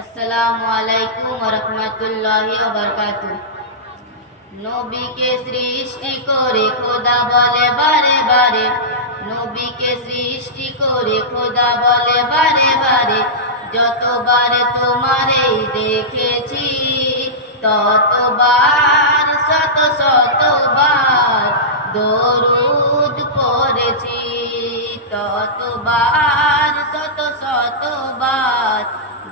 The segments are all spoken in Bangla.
আসসালামু আলাইকুম রহমতুল্লাহি বারকাতু নবীকে সৃষ্টি করে খোদা বলে, বারে বারে। নবীকে সৃষ্টি করে খোদা বলে, বারে বারে। যতবার তোমারে দেখেছি, ততবার, শত, শতবার দরুদ পড়েছি। ততবার, শত, শতবার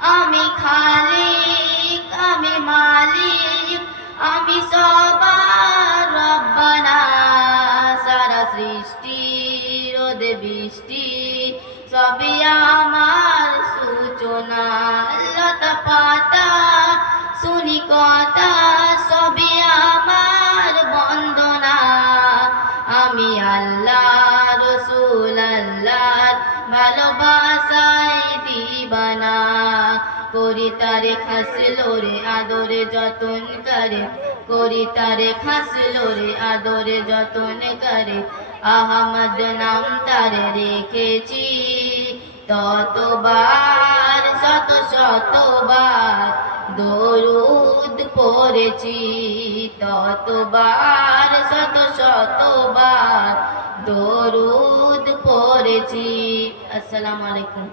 আমি খালিক, আমি মালিক, আমি সবার রব্বানা। সারা সৃষ্টি রোদ বৃষ্টি সবই আমার সূচনা। লতা পাতা শুনি কথা, সবই আমার বন্দনা। আমি আল্লাহ রসুল আল্লাহর ভালোবাসায় দিবানা। করি তারে খাসলো রে, আদরে যতন করে। করি তারে খাসলো রে, আদরে যতন করে। আহমদ নাম তারে রেখেছি। ততবার, শত শতবার দরুদ পড়েছি। ততবার, শত শতবার দরুদ পড়েছি আসসালামু আলাইকুম।